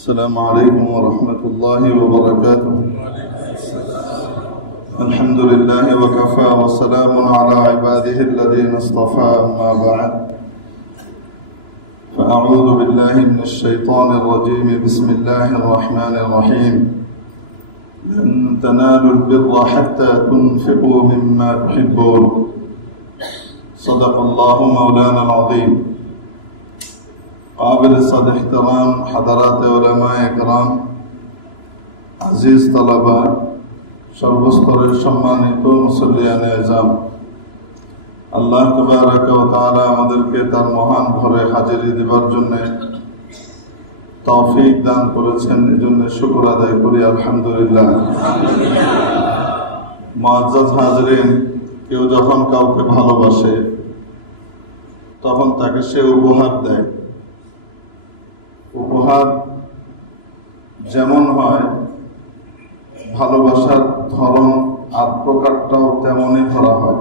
السلام عليكم ورحمة الله وبركاته. الحمد لله وكفى وسلام على عباده الذين اصطفى. أما بعد فأعوذ بالله من الشيطان الرجيم. بسم الله الرحمن الرحيم. لن تنالوا البر حتى تنفقوا مما تحبون. صدق الله مولانا العظيم. قابل صد احترام حضرات علماء کرام, আজিজ তালাবা, সর্বস্তরের সম্মানিত মুসল্লিয়ানে আযম, আল্লাহ তাবারাকা ওয়া তাআলা আমাদেরকে তার মহান ঘরে হাজিরি দেবার জন্য তৌফিক দান করেছেন, এজন্য শুকর আদায় করি আলহামদুলিল্লাহ। মুআজ্জাজ হাজিরিন, কেউ যখন কাউকে ভালোবাসে তখন তাকে সে উপহার দেয়। উপহার যেমন হয়, ভালোবাসার ধরন আর প্রকারটাও তেমনই ধরা হয়।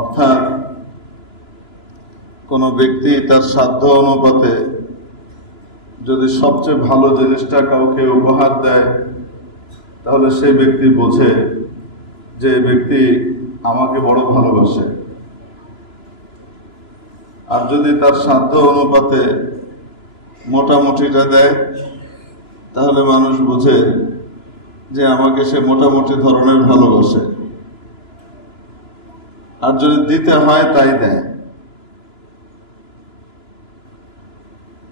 অর্থাৎ কোনো ব্যক্তি তার সাধ্য অনুপাতে যদি সবচেয়ে ভালো জিনিসটা কাউকে উপহার দেয়, তাহলে সেই ব্যক্তি বোঝে যে ব্যক্তি আমাকে বড় ভালোবাসে। আর যদি তার সাধ্য অনুপাতে মোটামুটিটা দেয়, তাহলে মানুষ বোঝে যে আমাকে সে মোটামুটি ধরনের ভালোবাসে। আর যদি দিতে হয় তাই দেয়।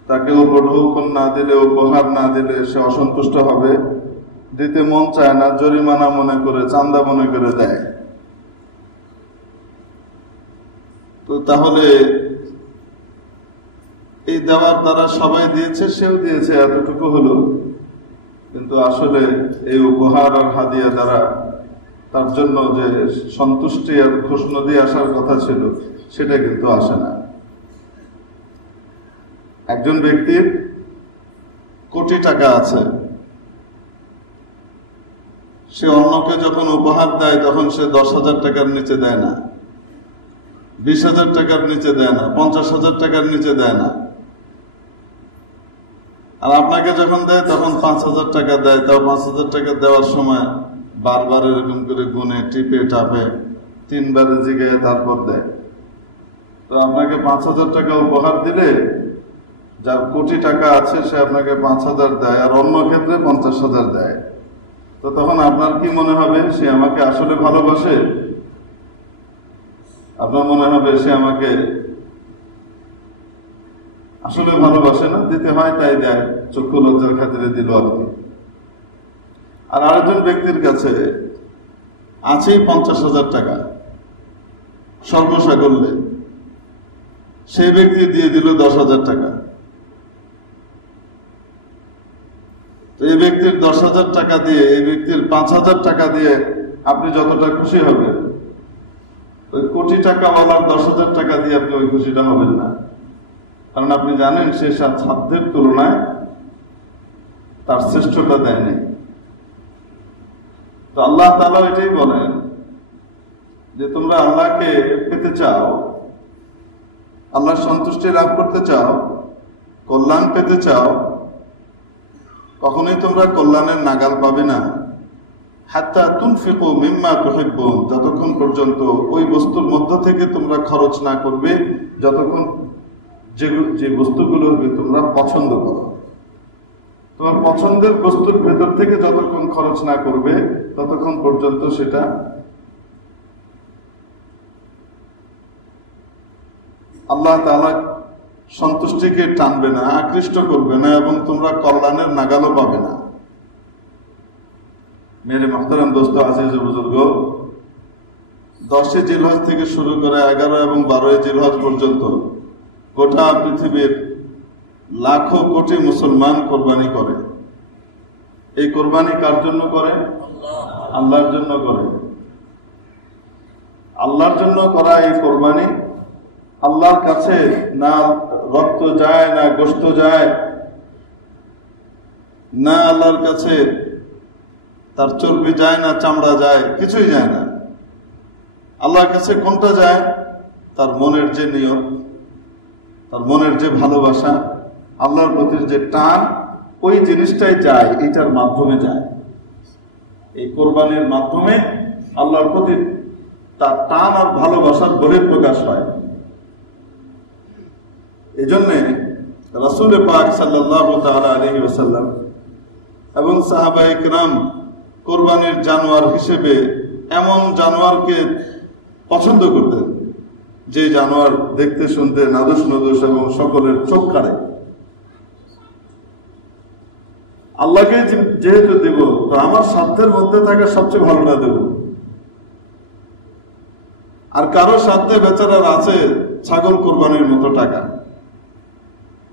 তাকে উপঢৌকন না দিলে, উপহার না দিলে সে অসন্তুষ্ট হবে, দিতে মন চায় না, জরিমানা মনে করে, চান্দা মনে করে দেয়। তো তাহলে এই দেওয়ার দ্বারা সবাই দিয়েছে, সেও দিয়েছে, এতটুকু হলো। কিন্তু আসলে এই উপহার আর হাদিয়া দ্বারা তার জন্য যে সন্তুষ্টি আর খুশনদি আসার কথা ছিল, সেটা কিন্তু আসে না। একজন ব্যক্তির কোটি টাকা আছে, সে অন্যকে যখন উপহার দেয় তখন সে 10,000 টাকার নিচে দেয় না, 20,000 টাকার নিচে দেয় না, 50,000 টাকার নিচে দেয় না। আর আপনাকে যখন দেয় তখন 5,000 টাকা দেয়। তাও 5,000 টাকা দেওয়ার সময় বারবার এরকম করে গুনে টিপে টাপে 3 বারে জিগায় তারপর দেয়। তো আপনাকে 5,000 টাকা উপহার দিলে, যার কোটি টাকা আছে সে আপনাকে 5,000 দেয়, আর অন্য ক্ষেত্রে 50,000 দেয়। তো তখন আপনার কি মনে হবে? সে আমাকে আসলে ভালোবাসে? আপনার মনে হবে সে আমাকে আসলে ভালোবাসে না, দিতে হয় তাই দেয়, চক্ষু লজ্জার খাতিরে দিল আর কি। আর আরেকজন ব্যক্তির কাছে আছেই 50,000 টাকা সর্বসাকল্যে, সেই ব্যক্তি দিয়ে দিল 10,000 টাকা। তো এই ব্যক্তির 10,000 টাকা দিয়ে, এই ব্যক্তির 5,000 টাকা দিয়ে আপনি যতটা খুশি হবেন, ওই কোটি টাকাওয়ালার 10,000 টাকা দিয়ে আপনি ওই খুশিটা হবেন না। কারণ আপনি জানেন সে সাধ্যের তুলনায় তার শ্রেষ্ঠতা দেয়নি। তো আল্লাহ তাআলা এটাই বলেন যে তোমরা আল্লাহকে পেতে চাও, আল্লাহর সন্তুষ্টি লাভ করতে চাও, কল্যাণ পেতে চাও, কখনোই তোমরা কল্যাণের নাগাল পাবে না হাত্তা তুনফিকু মিম্মা তুহিব্বুন, যতক্ষণ পর্যন্ত ওই বস্তুর মধ্য থেকে তোমরা খরচ না করবে, যতক্ষণ যে বস্তুগুলো তোমরা পছন্দ করো। তোমার পছন্দের বস্তুর ভেতর থেকে যতক্ষণ খরচ না করবে, ততক্ষণ পর্যন্ত সেটা আল্লাহ তাআলা সন্তুষ্টিকে টানবে না, আকৃষ্ট করবে না, এবং তোমরা কল্যাণের নাগালও পাবে না। মেরে মুহতারাম দোস্ত, আজিজ বুজুর্গ, 10 জিলহজ থেকে শুরু করে 11 এবং 12 জিলহজ পর্যন্ত গোটা পৃথিবীর লাখো কোটি মুসলমান কোরবানি করে। এই কোরবানি কার জন্য করে? আল্লাহর জন্য করে। আল্লাহর জন্য করা এই কোরবানি আল্লাহর কাছে না রক্ত যায়, না গোশত যায়, না আল্লাহর কাছে তার চর্বি যায়, না চামড়া যায়, কিছুই যায় না। আল্লাহর কাছে কোনটা যায়? তার মনের যে নিয়ত, তার মনের যে ভালোবাসা, আল্লাহর প্রতি যে টান, ওই জিনিসটাই যায়, এটার মাধ্যমে যায়। এই কোরবানির মাধ্যমে আল্লাহর প্রতি তার টান আর ভালোবাসার বহিঃপ্রকাশ হয়। এই জন্যে রাসূল পাক সাল্লাল্লাহু তাআলা আলাইহি ওয়াসাল্লাম এবং সাহাবায়ে কিরাম কোরবানির জানোয়ার হিসেবে এমন জানোয়ারকে পছন্দ করতেন যে জানোয়ার দেখতে শুনতে নাদুস নদুস এবং সকলের চোখ কাড়ে। আল্লাহকে যেহেতু দেব, তো আমার সাধ্যের মধ্যে থাকা সবচেয়ে ভালোটা দেব। আর কারো সাধ্যে বেচারার আছে ছাগল কোরবানির মতো টাকা,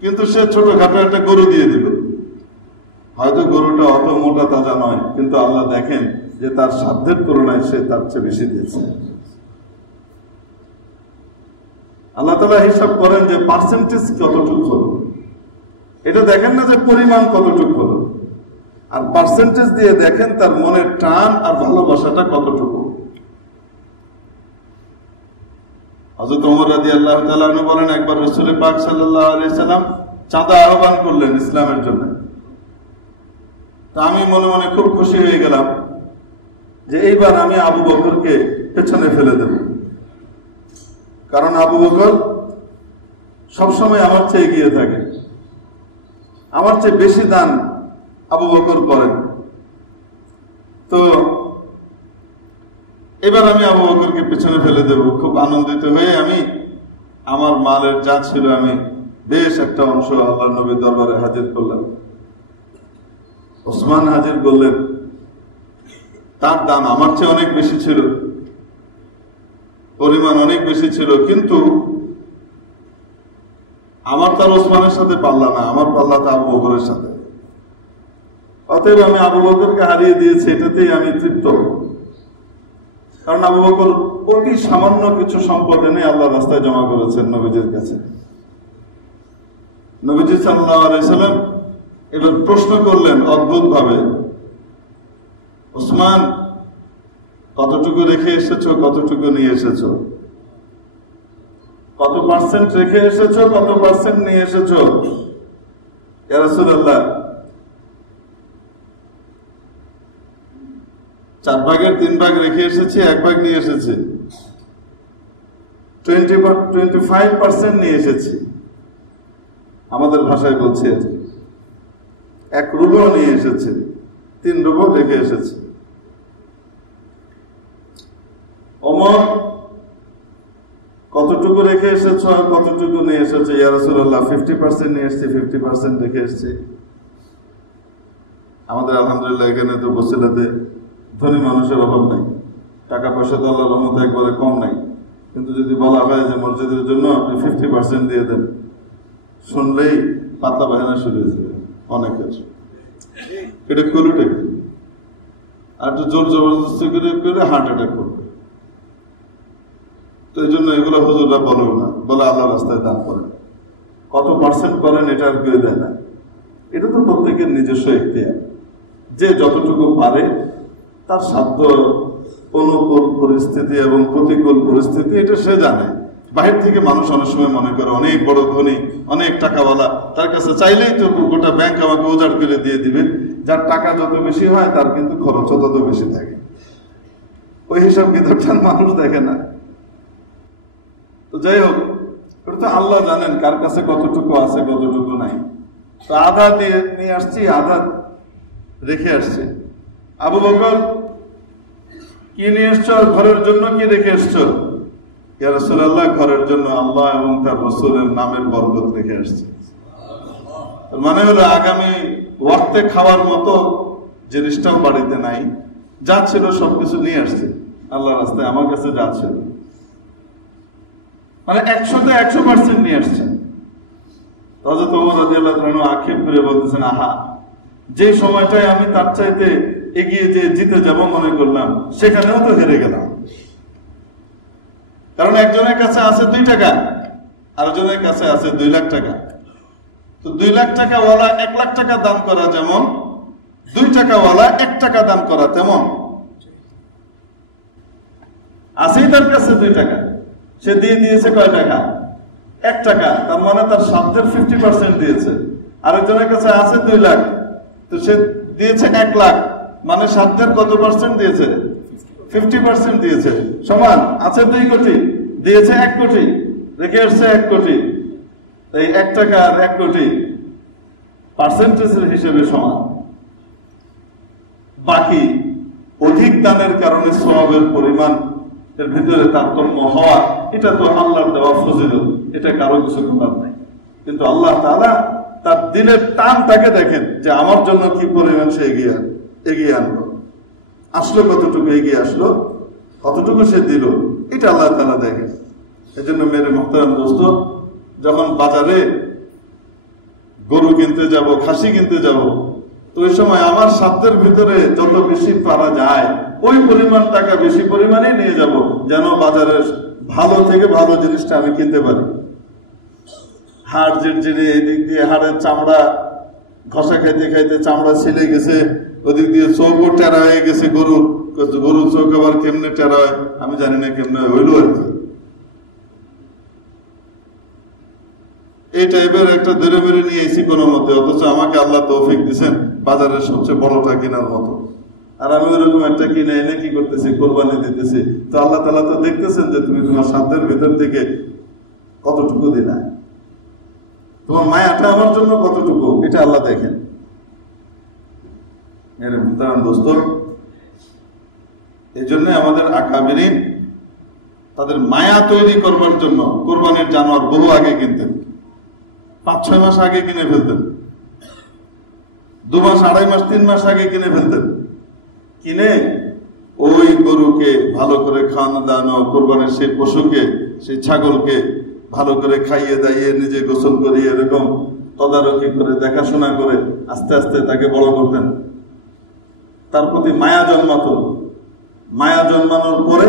কিন্তু সে ছোটখাটো একটা গরু দিয়ে দিল। হয়তো গরুটা অত মোটা তাজা নয়, কিন্তু আল্লাহ দেখেন যে তার সাধ্যের তুলনায় সে তার চেয়ে বেশি দিয়েছে। আল্লাহ তাআলা হিসাব করেন যে পার্সেন্টেজ কতটুকু হলো, এটা দেখেন না যে পরিমাণ কতটুকু হলো, আর পার্সেন্টেজ দিয়ে দেখেন তার মনের টান আর ভালোবাসাটা কতটুকু। হযরত ওমর রাদিয়াল্লাহু তাআলা আনহু বলেন, একবার রাসূল পাক সাল্লাল্লাহু আলাইহি সাল্লাম চাঁদা আহ্বান করলেন ইসলামের জন্য। তা আমি মনে মনে খুব খুশি হয়ে গেলাম যে এইবার আমি আবু বকরকে পেছনে ফেলে দেব, কারণ আবু বকর সবসময় আমার চেয়ে এগিয়ে থাকে, আমার চেয়ে বেশি দান আবু বকর করেন। তো এবার আমি আবু বকরকে পেছনে ফেলে দেব। খুব আনন্দিত হয়ে আমি আমার মালের যা ছিল আমি বেশ একটা অংশ আল্লাহর নবীর দরবারে হাজির করলাম। ওসমান হাজির করলেন, তার দাম আমার চেয়ে অনেক বেশি ছিল, পরিমাণ অনেক বেশি ছিল, কিন্তু আমার তার ওসমানের সাথে পাল্লা না, আমার পাল্লা তো আবু বকরের সাথে। অতএব আমি আবু বকরকে হারিয়ে দিয়েছি, এটাতেই আমি তৃপ্ত। কারণ আবু বকর অতি সামান্য কিছু সম্পদ এনে আল্লাহর রাস্তায় জমা করেছেন নবীজির কাছে। নবীজি সাল্লাল্লাহু আলাইহি সাল্লাম এবার প্রশ্ন করলেন অদ্ভুত ভাবে, ওসমান কতটুকু রেখে এসেছো, কতটুকু নিয়ে এসেছো, কত পার্সেন্ট রেখে এসেছো, কত পার্সেন্ট নিয়ে এসেছো? ইয়া রাসূলুল্লাহ, 4 ভাগের 3 ভাগ রেখে এসেছি, 1 ভাগ নিয়ে এসেছি। 25% নিয়ে এসেছি, আমাদের ভাষায় বলছে 1 রুবল নিয়ে এসেছে, 3 রুবল রেখে এসেছে। ওমর কতটুকু রেখে এসেছো আর কতটুকু নিয়ে এসেছো? ইয়া রাসূলুল্লাহ, 50% নিয়ে এসেছি, 50% রেখে এসেছি। আমাদের আলহামদুলিল্লাহ এখানে তো বসিলাতে ধনী মানুষের অভাব নাই, টাকা পয়সা তো আল্লাহর রহমতে একবারে কম নাই, কিন্তু যদি বলা হয় যে মসজিদের জন্য আপনি 50% দিয়ে দেন, শুনলেই পাতলা বাহানা শুরু হয়ে যাবে অনেকের। এটা করুটে, আর একটু জোর জবরদস্তি করে হার্ট অ্যাটাক করবে। তো এই জন্য এগুলো হুজুররা বলেও না, বলে আল্লাহ রাস্তায় দান করেন, কত পার্সেন্ট করেন এটা আর কেউ দেয় না। এটা তো প্রত্যেকের নিজস্ব ইখতিয়ার, যে যতটুকু পারে তার সাধ্য অনুকূল পরিস্থিতি এবং প্রতিকূল পরিস্থিতি এটা সে জানে। বাহির থেকে মানুষ অনেক সময় মনে করে অনেক বড় ধনী, অনেক টাকাওয়ালা, তার কাছে চাইলেই তো গোটা ব্যাংক আমাকে উজাড় করে দিয়ে দিবে। যার টাকা যত বেশি হয় তার কিন্তু খরচ তত বেশি থাকে, ওই হিসাব কিতাবটার মানুষ দেখে না। তো যাই হোক, ওটা তো আল্লাহ জানেন কার কাছে কতটুকু আছে কতটুকু নাই। তো আধা দিয়ে নিয়ে আসছি, আধা রেখে আসছি। আবু বকর, কি নিয়ে এসছো? ঘরের জন্য কি রেখে এসছো? ইয়া রাসূলুল্লাহ, ঘরের জন্য আল্লাহ এবং তার রাসূলের নামের বরকত রেখে আসছে। মানে হলো আগামী ওয়াক্তে খাওয়ার মতো জিনিসটাও বাড়িতে নাই, যা ছিল সবকিছু নিয়ে আসছে আল্লাহর রাস্তায়, আমার কাছে যা ছিল, মানে 100তে 100% নিয়ে আসছেন। হযরত ওমর রাদিয়াল্লাহু আনহু আক্ষেপ করে বলতেছেন, আহা, যে সময়টায় আমি তার চাইতে এগিয়ে যে জিতে যাব মনে করলাম, সেখানেও তো হেরে গেলাম। কারণ একজনের কাছে আছে 2 টাকা, আরেকজনের কাছে আছে 2 লাখ টাকা। তো 2 লাখ টাকাওয়ালা 1 লাখ টাকা দান করা যেমন, 2 টাকাওয়ালা 1 টাকা দান করা তেমন। আছেই তার কাছে 2 টাকা, সে দিয়ে দিয়েছে কয় টাকা? 1 টাকা, তার মানে তার সাধ্যের 50% দিয়েছে। আরেকজনের কাছে আছে 2 লাখ, তো সে দিয়েছে 1 লাখ, মানে সাধ্যের কত পার্সেন্ট দিয়েছে? 50% দিয়েছে। সমান আছে 2 কোটি, দিয়েছে 1 কোটি, রেখে আসছে 1 কোটি। এই 1 টাকা আর 1 কোটি পার্সেন্টেজের হিসেবে সমান। বাকি অধিক দানের কারণে সওয়াবের পরিমাণ এর ভিতরে তারতম্য হওয়া, এটা তো আল্লাহর দেওয়া ফজিলত, এটা কারো কিছু করার নাই। কিন্তু আল্লাহ তাআলা তার দিলের টানটাকে দেখেন যে আমার জন্য কি পরিমাণ সে এগিয়ে আনলো, আসলো কতটুকু, এগিয়ে আসলো কতটুকু সে দিল, এটা আল্লাহ তাআলা দেখেন। এই জন্য মেরে মুহতারাম দোস্ত, যখন বাজারে গরু কিনতে যাব, খাসি কিনতে যাব, তো ওই সময় আমার সাধ্যের ভিতরে যত বেশি পারা যায় ওই পরিমাণ টাকা বেশি পরিমাণে নিয়ে যাব, যেন বাজারের ভালো থেকে ভালো জিনিসটা আমি কিনতে পারি। হাড় জিরজিরে, এদিক দিয়ে হাড়ের চামড়া ঘষা খাইতে খাইতে চামড়া ছিলে গেছে, ওদিক দিয়ে চৌকো টেরা হয়ে গেছে গরুর চৌক আবার কেমনে টেরা হয় আমি জানি না, কেমনে হইল আর কি। এই টাইপের একটা ধরে বেড়ে নিয়ে এসি কোনো মতে, অথচ আমাকে আল্লাহ তৌফিক দিচ্ছেন বাজারের সবচেয়ে বড়টা কেনার মতো, আর আমি ওইরকম একটা কিনে এনে কি করতেছি, কোরবানি দিতেছি। তো আল্লাহ তাআলা তো দেখতেছেন যে তুমি তোমার সাধ্যের ভিতর থেকে কতটুকু দিলা, তোমার মায়াটা আমার জন্য কতটুকু, এটা আল্লাহ দেখেন। মেরে মুহতারাম দোস্ত, এই জন্য আমাদের আকাবিরিন তাদের মায়া তৈরি করবার জন্য কোরবানির জানোয়ার বহু আগে কিনতেন, 5-6 মাস আগে কিনে ফেলতেন, 2 মাস 2.5 মাস 3 মাস আগে কিনে ফেলতেন। কিনে ওই গরুকে ভালো করে খাওয়ানো দাওয়ানো, কোরবানির সেই পশুকে, সেই ছাগলকে ভালো করে খাইয়ে দাইয়ে নিজে গোসল করিয়ে এরকম তদারকি করে দেখাশোনা করে আস্তে আস্তে তাকে বড় করতেন। তার প্রতি মায়া জন্মাতো, মায়া জন্মানোর পরে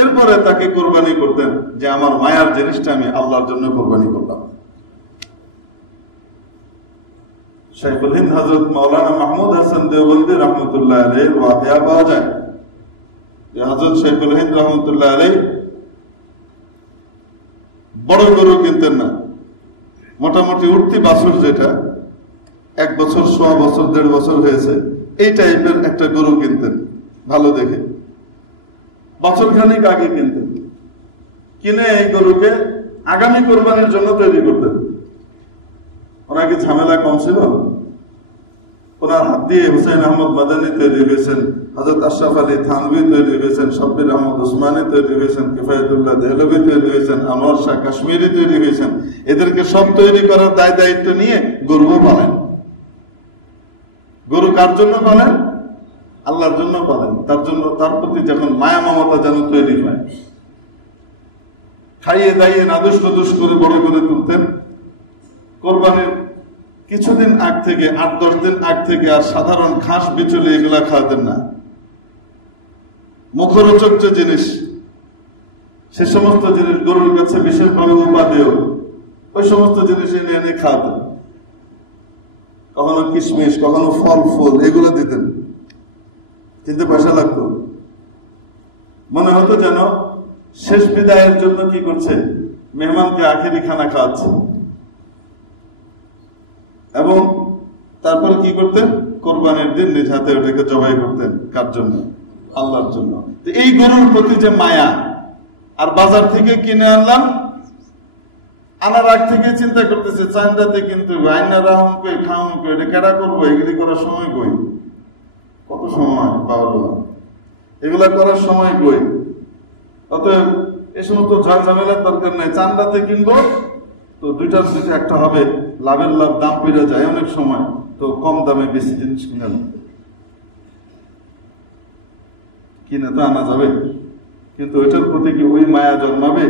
এরপরে তাকে কোরবানি করতেন, যে আমার মায়ার জিনিসটা আমি আল্লাহর জন্য কোরবানি করলাম। শাইখুল হিন্দ হযরত মাওলানা মাহমুদ হাসান দেওবন্দি রহমতুল্লাহ আলাইহির ওয়াকিয়া পাওয়া যায় যে হযরত শাইখুল হিন্দ রহমতুল্লাহ আলাইহি বড় গরু কিনতেন না, মোটামুটি উঠতি বাছুর, যেটা 1 বছর, 1.25 বছর, 1.5 বছর হয়েছে, এই টাইপের একটা গরু কিনতেন ভালো দেখে, বছর খানিক আগে কিনতেন। কিনে এই গরুকে আগামী কোরবানির জন্য তৈরি করতেন। ওনার কি ঝামেলা কম ছিল? ওনার হাত দিয়ে হুসাইন আহমদ মাদানী তৈরি হয়েছেন, হযরত আশরাফ আলী থানভী তৈরি হয়েছেন, শব্বির আহমদ উসমানী তৈরি হয়েছেন, কিফায়াতুল্লাহ দেহলভী তৈরি হয়েছেন, আনোয়ার শাহ কাশ্মীরি তৈরি হয়েছেন। এদেরকে সব তৈরি করার দায়িত্ব নিয়ে গরুও পালেন। গরু কার জন্য পালেন? আল্লাহর জন্য পালেন। তার জন্য তার প্রতি যখন মায়া মমতা যেন তৈরি হয়, খাইয়ে দাইয়ে নাদুস নদুস করে বড় করে তুলতেন। কোরবানির কিছুদিন আগ থেকে, 8-10 দিন আগ থেকে আর সাধারণ ঘাস বিচুলি এগুলা খাওয়াতেন না। মুখরোচক যে জিনিস, সে সমস্ত জিনিস গরুর কাছে বিশেষভাবে উপাদেয়, ওই সমস্ত জিনিস এনে এনে খাওয়াতেন। কখনো কিশমিশ, কখনো ফল ফুল এগুলো দিতেন, কিন্তু পয়সা লাগতো। মনে হতো যেন শেষ বিদায়ের জন্য কি করছে, মেহমানকে আখেরি খানা খাওয়াচ্ছে। এবং তারপরে কি করতেন, কোরবানির দিন নিজ হাতে ওটাকে জবাই করতেন। কার জন্য? আল্লাহর জন্য। এই গরুর প্রতি যে মায়া, আর বাজার থেকে কিনে আনলাম, আনার আগ থেকে চিন্তা করতেছে চান্দাতে কিন্তু আইনা রাহুম কই খাউম কই, এটা কেডা করবো, এগুলি করার সময় কই, কত সময় পাওয়া, এগুলা করার সময় কই। অতএব এই সমস্ত ঝামেলার দরকার নাই, চান্দাতে কিনবো তো দুইটার দুইটা একটা হবে, লাভের লাভ, দাম বেড়ে যায় অনেক সময়, তো কম দামে বেশি জিনিস কিনে তো আনা যাবে। কিন্তু ওইটার প্রতি কি ওই মায়া জন্মাবে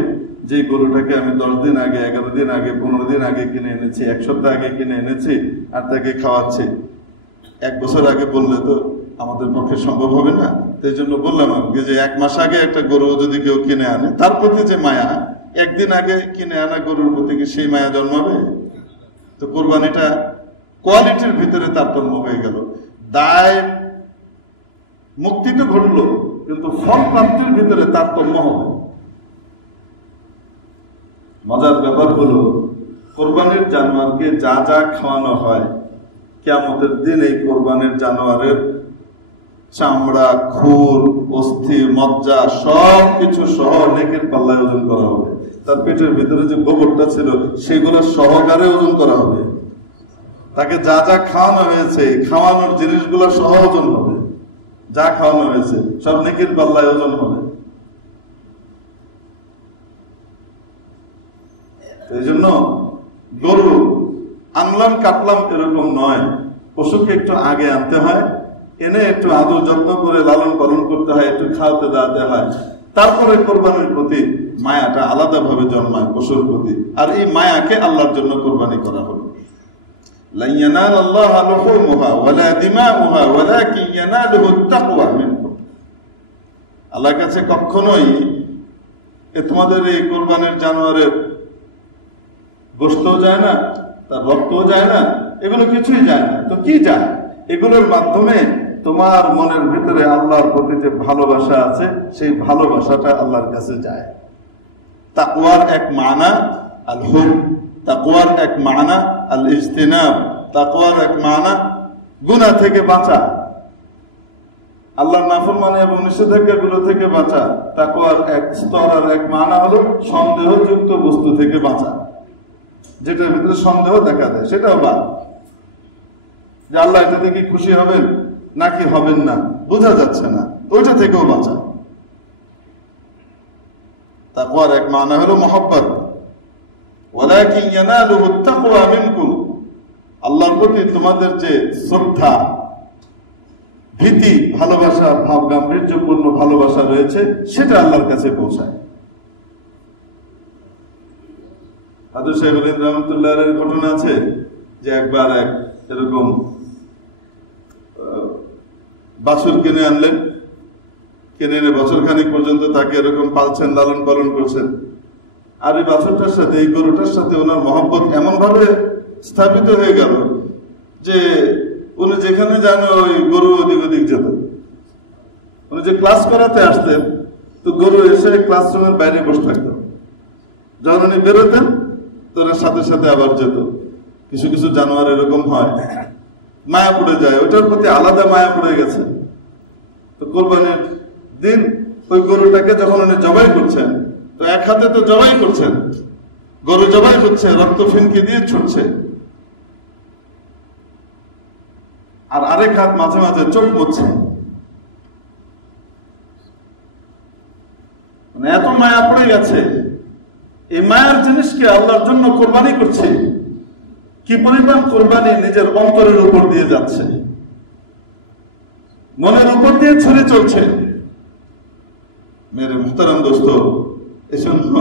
যে গরুটাকে আমি 10 দিন আগে, 11 দিন আগে, 15 দিন আগে কিনে এনেছি, 1 সপ্তাহ আগে কিনে এনেছি, আর তাকে খাওয়াচ্ছে। 1 বছর আগে বললে তো আমাদের পক্ষে সম্ভব হবে না। সেই জন্য বললাম আমাকে যে 1 মাস আগে একটা গরু যদি কেউ কিনে আনে, তার প্রতি যে মায়া, 1 দিন আগে কিনে আনা গরুর প্রতি কি সেই মায়া জন্মাবে? তো কোরবানিটা কোয়ালিটির ভিতরে তারতম্য হয়ে গেল। দায় মুক্তি তো ঘটলো, কিন্তু ফল প্রাপ্তির ভিতরে তারতম্য হবে। মজার ব্যাপার হলো কোরবানির জানোয়ারকে যা যা খাওয়ানো হয়, কিয়ামতের দিন এই কোরবানির জানোয়ারের চামড়া, খুর, অস্থি, মজ্জা সব কিছু সহ নেকের পাল্লায় ওজন করা হবে। তার পেটের ভিতরে যে গোবরটা ছিল সেগুলো সহকারে ওজন করা হবে। তাকে যা যা খাওয়ানো হয়েছে, খাওয়ানোর জিনিসগুলো সহ ওজন হবে। যা খাওয়ানো হয়েছে সব নেকের পাল্লায় ওজন হবে। এই জন্য গরু আনলাম কাটলাম এরকম নয়, পশুকে একটু আগে আনতে হয়, এনে একটু আদর যত্ন করে লালন পালন করতে হয়, একটু খাওয়াতে দাওয়াতে হয়, তারপরে কোরবানির প্রতি মায়াটা আলাদাভাবে জন্মায় পশুর প্রতি। আর এই মায়াকে আল্লাহর জন্য কোরবানি করা হলো। লান ইয়ানালাল্লাহা লুহুমুহা ওয়ালা দিমাউহা ওয়ালাকিন ইয়ানালুহুত তাকওয়া মিনকুম। আল্লাহর কাছে কখনোই তোমাদের এই কোরবানির জানোয়ারের গোশতও যায় না, তার রক্তও যায় না, এগুলো কিছুই যায় না। তো কি যায়? এগুলোর মাধ্যমে তোমার মনের ভিতরে আল্লাহর প্রতি যে ভালোবাসা আছে সেই ভালোবাসাটা আল্লাহর কাছে যায়। তাকওয়ার এক মানা আল হুব, তাকওয়ার এক মানা আল ইজতিনাব, তাকওয়ার এক মানা গুনাহ থেকে বাঁচা, আল্লাহর নাফরমানি এবং নিষেধাজ্ঞাগুলো থেকে বাঁচা। তাকওয়ার এক স্তর আর এক মানা হলো সন্দেহযুক্ত বস্তু থেকে বাঁচা, যেটার ভিতরে সন্দেহ দেখা দেয় সেটাও বাদ। যে আল্লাহ এটা থেকে খুশি হবেন নাকি হবেন না বোঝা যাচ্ছে না, ওইটা থেকেও বাঁচা। তাকওয়ার এক মানা হলো মহব্বত। ওয়ালাকিন ইয়ানালুহুত তাকওয়া মিনকুম, আল্লাহর প্রতি তোমাদের যে শ্রদ্ধা, ভীতি, ভালোবাসা, ভাব গাম্ভীর্যপূর্ণ ভালোবাসা রয়েছে সেটা আল্লাহর কাছে পৌঁছায়। হাজর সাহেব রহমতুল্লাহের ঘটনা আছে যে একবার এক এরকম বাছুর কিনে আনলেন, কিনে এনে বছরখানিক পর্যন্ত তাকে এরকম পালছেন, লালন পালন করছেন। আর এই বাছুরটার সাথে, এই গরুটার সাথে ওনার মহব্বত এমন ভাবে স্থাপিত হয়ে গেল যে উনি যেখানে যান ওই গরু ওদিক ওদিক যেত। উনি যে ক্লাস করাতে আসতেন তো গরু এসে ক্লাসরুমের বাইরে বসে থাকত। যখন উনি বেরোতেন তো ওর সাথে সাথে আবার যেত। কিছু কিছু জানোয়ার এরকম হয়, মায়া পড়ে যায়, ওটার প্রতি আলাদা মায়া পড়ে গেছে। তো কোরবানির দিন ওই গরুটাকে যখন উনি জবাই করছেন, তো এক হাতে তো জবাই করছেন, গরু জবাই হচ্ছে, রক্ত ফিনকি দিয়ে ছুটছে, আর আরেক হাত মাঝে মাঝে চোখ মুছছে। মানে এত মায়া পড়ে গেছে, এই মায়ার জিনিসকে আল্লাহর জন্য কোরবানি করছে। কি পরিমাণ কোরবানি নিজের অন্তরের উপর দিয়ে যাচ্ছে, মনের উপর দিয়ে ছড়ে চলছে। মেরে মুহতারাম দোস্ত, এজন্য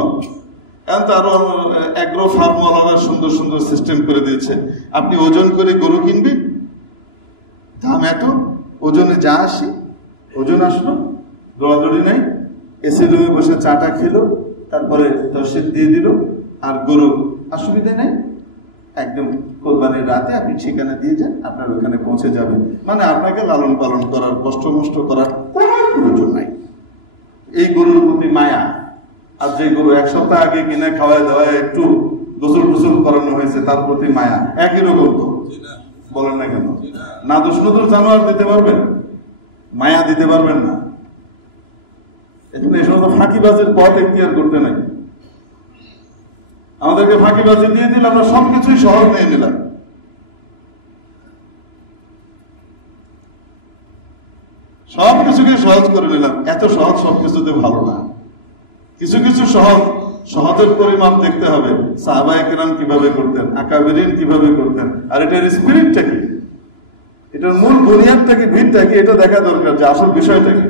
এখন তো আরো এগ্রো ফার্মওয়ালারা সুন্দর সুন্দর সিস্টেম করে দিয়েছে। আপনি ওজন করে গরু কিনবেন, দাম এত, ওজনে যা আসে ওজন আসলো, দৌড়াদৌড়ি নাই, এসি রুমে বসে চাটা খেলো, তারপরে তরসিদ দিয়ে দিল, আর গরু অসুবিধা নেই, একদম কোরবানির রাতে আপনি ঠিকানা দিয়ে যান, আপনার ওখানে পৌঁছে যাবেন। মানে আপনাকে লালন পালন করার, কষ্ট মষ্ট করার প্রয়োজন নাই। এই গরুর প্রতি মায়া। আর যে গরু এক সপ্তাহ আগে কিনে খাওয়ায় দাওয়ায় একটু গোসল টোসল করানো হয়েছে তার প্রতি মায়া, একই রকম তো বলেন না কেন? না দোষ নদুর জানোয়ার দিতে পারবেন, মায়া দিতে পারবেন না। এজন্য এই সমস্ত ফাঁকিবাজির পথ এখতিয়ার করতে নাই। আমাদেরকে ফাঁকিবাজি দিয়ে দিলে আমরা সবকিছুই সহজ নিয়ে নিলাম। সবকিছুকে সহজ করে নিলাম। এত সহজ সবকিছুতে ভালো না, কিছু কিছু সহজ, সহজের পরিমাপ দেখতে হবে। সাহাবায়ে কেরাম কিভাবে করতেন, আকাবিরিন কিভাবে করতেন, আর এটার স্পিরিটটা কি, এটার মূল বুনিয়াদটা কি, ভিতটা কি, এটা দেখা দরকার যে আসল বিষয়টা কি।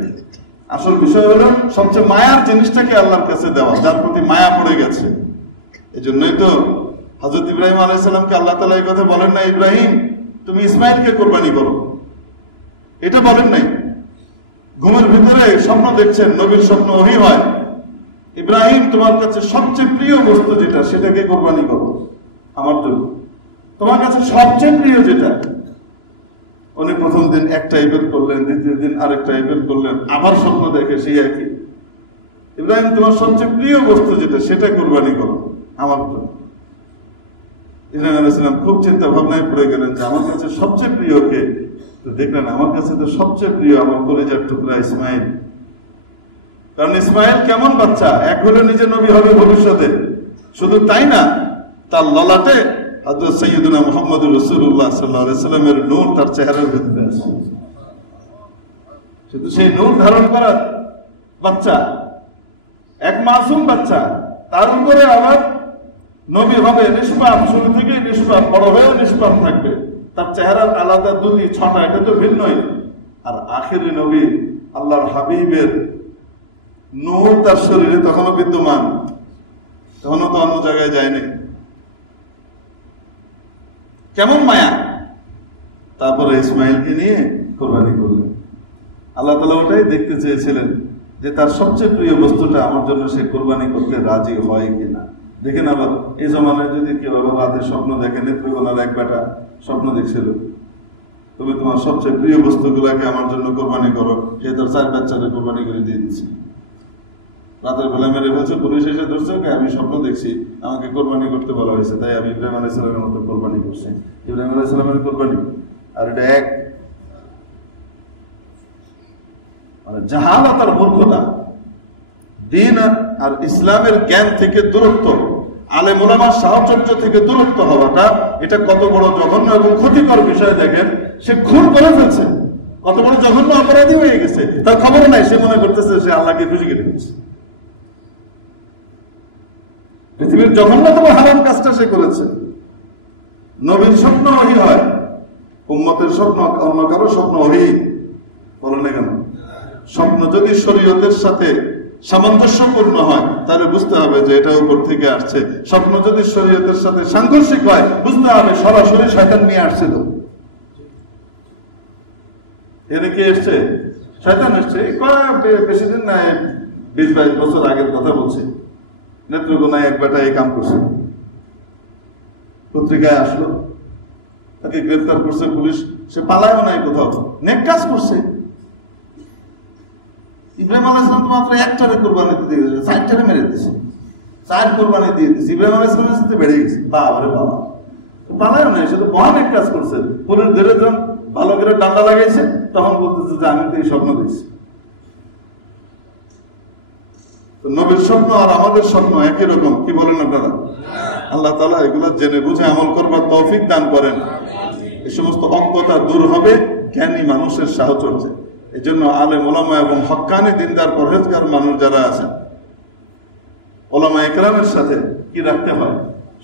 আসল বিষয় হলো সবচেয়ে মায়ার জিনিসটাকে আল্লাহর কাছে দেওয়া, যার প্রতি মায়া পড়ে গেছে। এই জন্যই তো হযরত ইব্রাহিম আলাইহিস সালামকে আল্লাহ তাআলা এই কথা বলেন না, ইব্রাহিম তুমি ইসমাইলকে কোরবানি করো, এটা বলেন নাই। ঘুমের ভিতরে স্বপ্ন দেখছেন, নবীর স্বপ্ন ওহী হয়, ইব্রাহিম তোমার কাছে সবচেয়ে প্রিয় বস্তু যেটা সেটাকে কোরবানি করো আমার জন্য, তোমার কাছে সবচেয়ে প্রিয় যেটা। উনি প্রথম দিন এক টাইপের করলেন, দ্বিতীয় দিন আরেক টাইপের করলেন, আবার স্বপ্ন দেখে সেই একই। ইব্রাহিম তোমার সবচেয়ে প্রিয় বস্তু যেটা সেটা কোরবানি করো। আমার জন্য। ইব্রাহিম আলাইহিস সালাম খুব চিন্তা ভাবনায় পড়ে গেলেন যে আমার কাছে সবচেয়ে প্রিয় কে? তো দেখলেন আমার কাছে তো সবচেয়ে প্রিয় আমার কলিজার টুকরা ইসমাইল। কারণ ইসমাইল কেমন বাচ্চা, এক হলে নিজে নবী হবে ভবিষ্যতে, শুধু তাই না তার ললাটে হযরত সাইয়্যিদুনা মুহাম্মদুর রাসূলুল্লাহ সাল্লাল্লাহু আলাইহি সাল্লামের নূর তার চেহারার ভিতরে আছে। শুধু সেই নূর ধারণ করা বাচ্চা, এক মাসুম বাচ্চা, তার উপরে আবার নবী হবে নিষ্পাপ, শুরু থেকে নিষ্পাপ, বড় হয়েও নিষ্পাপ থাকবে, তার চেহারার আলাদা দুটি ছটা, এটা তো ভিন্নই। আর আখেরি নবী আল্লাহর হাবিবের নূর তার শরীরে তখনও বিদ্যমান, তখনও তো অন্য জায়গায় যায়নি। কেমন মায়া! তারপরে ইসমাইলকে নিয়ে কোরবানি করলেন। আল্লাহ তাআলা ওটাই দেখতে চেয়েছিলেন যে তার সবচেয়ে প্রিয় বস্তুটা আমার জন্য সে কোরবানি করতে রাজি হয় কিনা। দেখেন আবার এই জমানায় যদি কেউ আবার রাতে স্বপ্ন দেখে, নেত্রকোনার এক বেটা স্বপ্ন দেখছিল, তুমি তোমার সবচেয়ে প্রিয় বস্তুগুলাকে আমার জন্য কোরবানি করো, সে তার 4 বাচ্চাকে কোরবানি করে দিয়ে দিচ্ছে। রাতের বেলা মেরে ফেলছে, পুলিশ এসে ধরছে, আমি স্বপ্ন দেখছি আমাকে কোরবানি করতে বলা হয়েছে, তাই আমি ইব্রাহিম আলাইহিস সালামের মতো কোরবানি করছি। ইব্রাহিম আলাইহিস সালামের কোরবানি আর এটা এক, মানে জাহালাত আর মূর্খতা, দ্বীন আর ইসলামের জ্ঞান থেকে দূরত্ব, আলেম ওলামার সাহচর্য থেকে দূরত্ব হওয়াটা, এটা কত বড় জঘন্য এবং ক্ষতিকর বিষয়। দেখেন সে খুন করে ফেলছে, কত বড় জঘন্য অপরাধী হয়ে গেছে, তার খবর নাই, সে মনে করতেছে সে আল্লাহকে খুশি করে দিচ্ছে। পৃথিবীর জঘন্যতম হারাম কাজটা সে করেছে। নবীর স্বপ্ন ওহী হয়, উম্মতের স্বপ্ন অন্য কারো স্বপ্ন ওহী বলে না কেন? স্বপ্ন যদি শরীয়তের সাথে সামঞ্জস্যপূর্ণ হয় তাহলে বুঝতে হবে যে এটা উপর থেকে আসছে। স্বপ্ন যদি শরীয়তের সাথে সাংঘর্ষিক হয় বুঝতে হবে সরাসরি শয়তান নিয়ে আসছিল। এর কি এসছে? শয়তান এসছে। বেশি দিন নাই, 20-22 বছর আগের কথা বলছি। নেত্রকোনায় এক বেটা এই কাম করছে, পত্রিকায় আসলো, তাকে গ্রেফতার করছে পুলিশ। সে পালায়ও নাই কোথাও, নেক কাজ করছে। ইব্রাহিম আলাইহিস সালাম তো মাত্র একটারে কোরবানি দিয়ে দিয়েছে, 4টারে মেরে দিয়েছে, 4 কোরবানি দিয়ে দিয়েছে। ইব্রাহিম আলাইহিস সালামের সাথে বেড়ে গেছে। বাবারে বাবা, পালায়ও নাই, সে তো মহান এক কাজ করছে। পুলিশ ধরে যখন ভালো করে ডান্ডা লাগাইছে তখন বলতেছে যে আমি তো এই স্বপ্ন দেখছি। নবীর স্বপ্ন আর আমাদের স্বপ্ন একই রকম, কি বলেন আপনারা? আল্লাহ তাআলা এগুলো জেনে বুঝে আমল করবার তৌফিক দান করেন। এই সমস্ত অজ্ঞতা দূর হবে জ্ঞানী মানুষের সাহচর্যে। এই জন্য আলেম ওলামা এবং হক্কানি দিনদার পরহেজগার মানুষ যারা আছেন, ওলামা ইকরামের সাথে কি রাখতে হয়?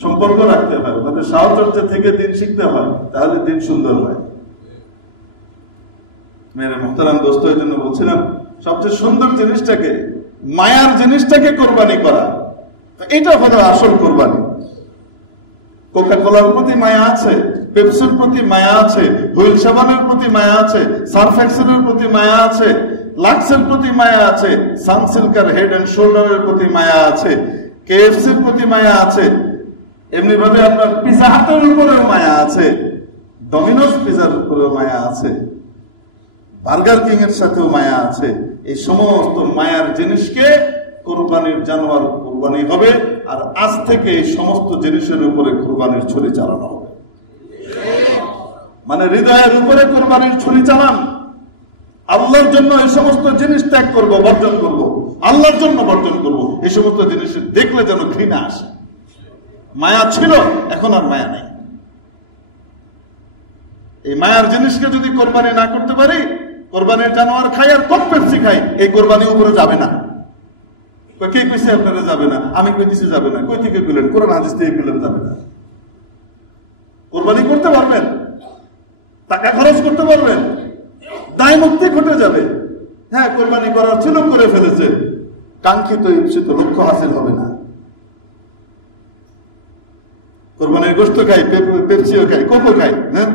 সম্পর্ক রাখতে হয়, তাদের সাহচর্য থেকে দিন শিখতে হয়, তাহলে দিন সুন্দর হয়। মেরে মুহতারাম দোস্ত, এই জন্য বলছিলাম সবচেয়ে সুন্দর জিনিসটাকে, মায়ার জিনিসটাকে কোরবানি করা, এটা হলো আসল কোরবানি। কোকা কোলার প্রতি মায়া আছে, পেপসির প্রতি মায়া আছে, হুইল সাবানের প্রতি মায়া আছে, সার্ফ এক্সেলের প্রতি মায়া আছে, লাক্সের প্রতি মায়া আছে, সানসিল্কার হেড এন্ড শোল্ডারের প্রতি মায়া আছে, কেএফসির প্রতি মায়া আছে, এমনি ভাবে আপনার পিজা হাটের উপরেও মায়া আছে, ডমিনোস পিজার উপরেও মায়া আছে, বার্গার কিং এর সাথেও মায়া আছে। এই সমস্ত মায়ার জিনিসকে কোরবানির জানোয়ার কোরবানি হবে। আর আজ থেকে এই সমস্ত জিনিসের উপরে কোরবানির ছুরি চালানো হবে। মানে হৃদয়ের উপরে কোরবানির ছুরি চালান। আল্লাহর জন্য এই সমস্ত জিনিস ত্যাগ করব, বর্জন করব, আল্লাহর জন্য বর্জন করব। এই সমস্ত জিনিস দেখলে যেন ঘৃণা আসে। মায়া ছিল, এখন আর মায়া নাই। এই মায়ার জিনিসকে যদি কোরবানি না করতে পারি, কোরবানির জানোয়ার খাই আর কোক পেপসি খাই, এই কোরবানি উপরে যাবে না। কে কইছে আপনারা যাবে না? আমি কইতেছি যাবে না। কই থেকে কইলেন? কোরআন হাদিস থেকে কইলেন যাবে না। কোরবানি করতে পারবেন, টাকা খরচ করতে পারবেন, দায় মুক্তি ঘটে যাবে। হ্যাঁ, কোরবানি করার ছিল, করে ফেলেছে, কাঙ্ক্ষিত ইচ্ছিত লক্ষ্য হাসিল হবে না। কোরবানির গোশত খাই, পেপসিও খাই, কোকো খাই, হ্যাঁ,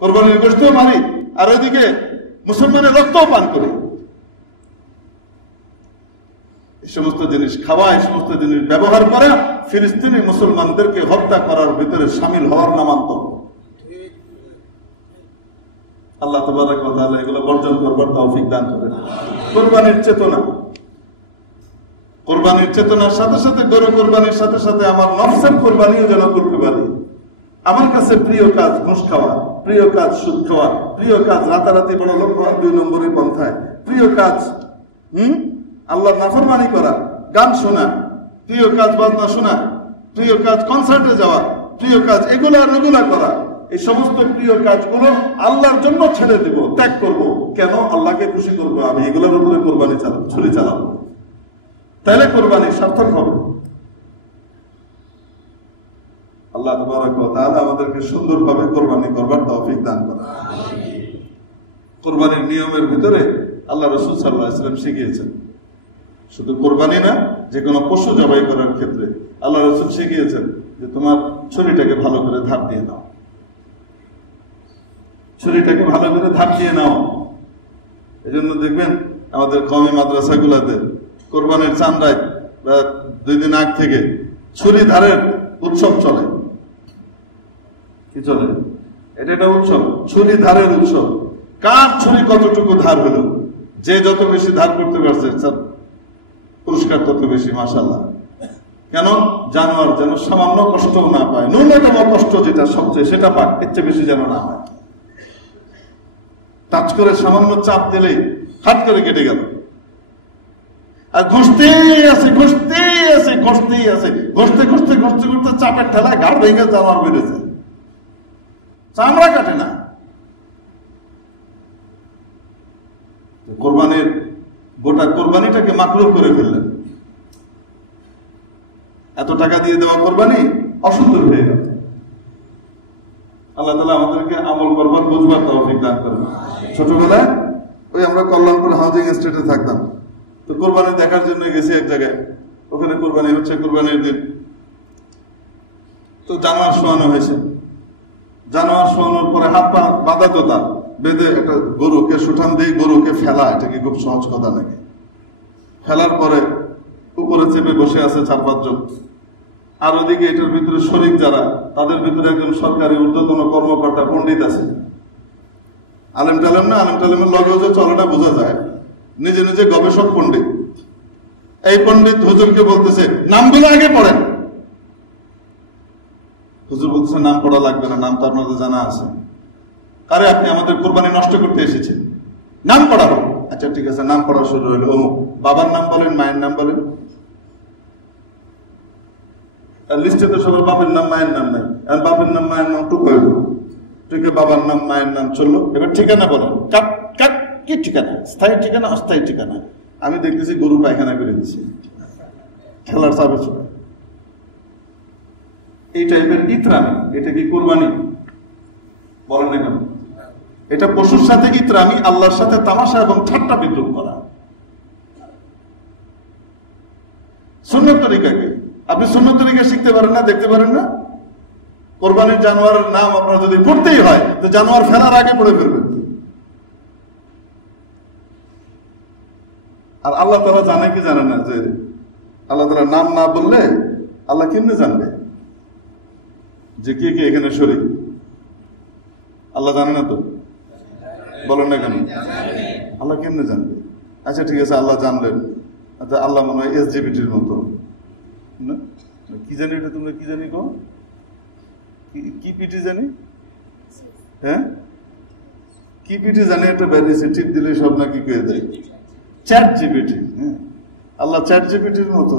কোরবানির গোশতও মারি, আর ওইদিকে মুসলমানের রক্তও পান করি। এই সমস্ত জিনিস খাওয়া, এই সমস্ত জিনিস ব্যবহার করা ফিলিস্তিনি মুসলমানদেরকে হত্যা করার ভিতরে সামিল হওয়ার নামান্তর। আল্লাহ তাবারক ওয়া তাআলা এগুলো বর্জন করবার তৌফিক দান করেন। কোরবানির চেতনা, কোরবানির চেতনার সাথে সাথে গরু কোরবানির সাথে সাথে আমার নফসের কোরবানিও যেন করতে পারি। আমার কাছে প্রিয় কাজ ঘুষ খাওয়া, প্রিয় কাজ সুদ খাওয়া, প্রিয় কাজ রাতারাতি বড় লোক হওয়া 2 নম্বরই পন্থায়, প্রিয় কাজ আল্লাহর নাফরমানি করা, গান শোনা, প্রিয় কাজ বাজনা শোনা, প্রিয় কাজ কনসার্টে যাওয়া, প্রিয় কাজ এগুলা রেগুলার করা। এই সমস্ত প্রিয় কাজগুলো আল্লাহর জন্য ছেড়ে দেব, ত্যাগ করব। কেন? আল্লাহকে খুশি করবো। আমি এগুলোর উপরে কোরবানি ছুরি চালাবো, তাহলে কোরবানি সার্থক হবে। আল্লাহ তাবারক ওয়া তাআলা আমাদেরকে সুন্দরভাবে কোরবানি করবার তৌফিক দান করেন। কোরবানির নিয়মের ভিতরে আল্লাহ রাসূল সাল্লাল্লাহু আলাইহি ওয়াসাল্লাম শিখিয়েছেন, শুধু কোরবানি না, যে কোনো পশু জবাই করার ক্ষেত্রে আল্লাহ রাসূল শিখিয়েছেন যে তোমার ছুরিটাকে ভালো করে ধাপ দিয়ে নাও, ছুরিটাকে ভালো করে ধাপ দিয়ে নাও। এই জন্য দেখবেন আমাদের কওমি মাদ্রাসাগুলোতে কোরবানির চাঁদ রাত বা 2 দিন আগ থেকে ছুরি ধারের উৎসব চলে। কি চলে? এটা একটা উৎসব, ছুরি ধারের উৎসব। কার ছুরি কতটুকু ধার হলো, যে যত বেশি ধার করতে পারছে তার পুরস্কার তত বেশি, মাশাআল্লাহ। কেন? জানোয়ার যেন সামান্য কষ্ট না পায়, ন্যূনতম কষ্ট যেটা সবচেয়ে সেটা পাক, এর চেয়ে বেশি যেন না হয়। টাচ করে সামান্য চাপ দিলেই হাট করে কেটে গেল। আর ঘষতেই আছে ঘষতে চাপের ঠেলায় ঘাড় ভেঙে জানোয়ার বেড়েছে, চামড়া কাটে না। কোরবানির গোটা কোরবানিটাকে মাকরুহ করে ফেললেন। এত টাকা দিয়ে দেওয়া কোরবানি অসুন্দর হয়ে গেল। আল্লাহ তাআলা আমাদেরকে আমল করবার বুঝবার তৌফিক দান করেন। ছোটবেলায় ওই আমরা কল্যাণপুর হাউজিং এস্টেটে থাকতাম, তো কোরবানি দেখার জন্য গেছি এক জায়গায়। ওখানে কোরবানি হচ্ছে, কোরবানির দিন। তো জানোয়ার শোয়ানো হয়েছে। জানোয়ার শোয়ানোর পরে হাত পা বাঁধা তো তার বেঁধে একটা গরুকে সুঠান দিয়ে গরুকে ফেলা, এটা কি খুব সহজ কথা নাকি? ফেলার পরে উপরে চেপে বসে আছে 4-5 জন। আর ওদিকে এটার ভিতরে শরীক যারা, তাদের ভিতরে একজন সরকারি ঊর্ধ্বতন কর্মকর্তা পণ্ডিত আছে। আলেম টালেম না, আলেম টালেমের লগেও যে চলাটা বোঝা যায়, নিজে নিজে গবেষক পণ্ডিত। এই পণ্ডিত হুজুরকে বলতেছে নামগুলো আগে পড়েন। হুজুর বলতেছে নাম পড়া লাগবে না, নাম তো আপনাদের জানা আছে। আরে আপনি আমাদের কোরবানি নষ্ট করতে এসেছেন, নাম পড়া হোক। আচ্ছা ঠিক আছে, নাম পড়া শুরু হলো। বাবার নাম বলেন, মায়ের নাম বলেন। লিস্টে তো সবার বাপের নাম মায়ের নাম নাই, আর বাপের নাম মায়ের নাম টুকু হইল, টুকে বাবার নাম মায়ের নাম চললো। এবার ঠিকানা বলেন, কাট কাট কি ঠিকানা, স্থায়ী ঠিকানা অস্থায়ী ঠিকানা। আমি দেখতেছি গরু পায়খানা করে দিচ্ছি খেলার চাপে চলে। এই টাইপের ইতরামি, এটা কি কোরবানি? বলেন না কেন? এটা পশুর সাথে ইতরামি, আল্লাহর সাথে তামাশা এবং ঠাট্টা বিদ্রুপ করা। সুন্নত তরিকা কি? আপনি সুন্নত তরিকা শিখতে পারেন না, দেখতে পারেন না? কোরবানির জানোয়ারের নাম আপনার যদি পড়তেই হয়, তো জানোয়ার ফেলার আগে পড়ে ফেলবেন। আর আল্লাহ তাআলা জানে কি জানে না যে আল্লাহ তাআলা নাম না বললে আল্লাহ কেমনে জানবে যে কে কে এখানে শরীক? আল্লাহ জানে না তো? বলেন না কেন? আল্লাহ কেমনে জানবে? আচ্ছা ঠিক আছে, আল্লাহ জানলেন। আচ্ছা, আল্লাহ মনে হয় SGBTর মতো না, কি জানি এটা, তোমরা কি জানি গো, কি পিটি জানি, হ্যাঁ কি পিটি জানি একটা বেরিয়েছে, টিপ দিলে সব নাকি কে দেয়, চ্যাট জিপিটি। হ্যাঁ, আল্লাহ চ্যাট জিপিটির মতো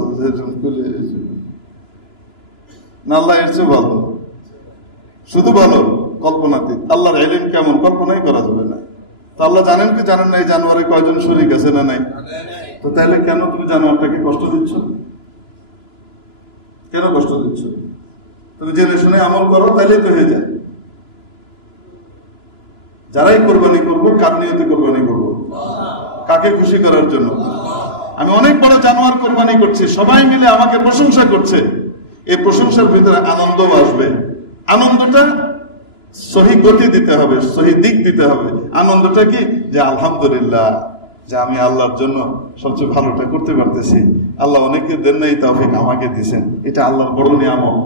না, আল্লাহ এর চেয়ে ভালো, শুধু ভালো, কল্পনাতীত। আল্লাহর ইলম কেমন, কল্পনাই করা যাবে না। তো আল্লাহ জানেন কি জানেন না এই জানোয়ারে কয়জন শরীক আছে না নাই? তো তাহলে কেন তুমি জানোয়ারটাকে কষ্ট দিচ্ছ? কেন কষ্ট দিচ্ছ? তুমি জেনে শুনে আমল করো, তাইলেই তো হয়ে যায়। যারাই কোরবানি করবো, কার নিয়তে কোরবানি করবো? কাকে খুশি করার জন্য? আমি অনেক বড় জানোয়ার কোরবানি করছি, সবাই মিলে আমাকে প্রশংসা করছে। এই প্রশংসার ভিতরে আনন্দ আসবে। আনন্দটা সহি গতি দিতে হবে, সহি দিক দিতে হবে। আনন্দটা কি? যে আলহামদুলিল্লাহ, যে আমি আল্লাহর জন্য সবচেয়ে ভালোটা করতে পারতেছি। আল্লাহ অনেককে দেন নাই, তৌফিক আমাকে দিয়েছেন, এটা আল্লাহর বড় নিয়ামত।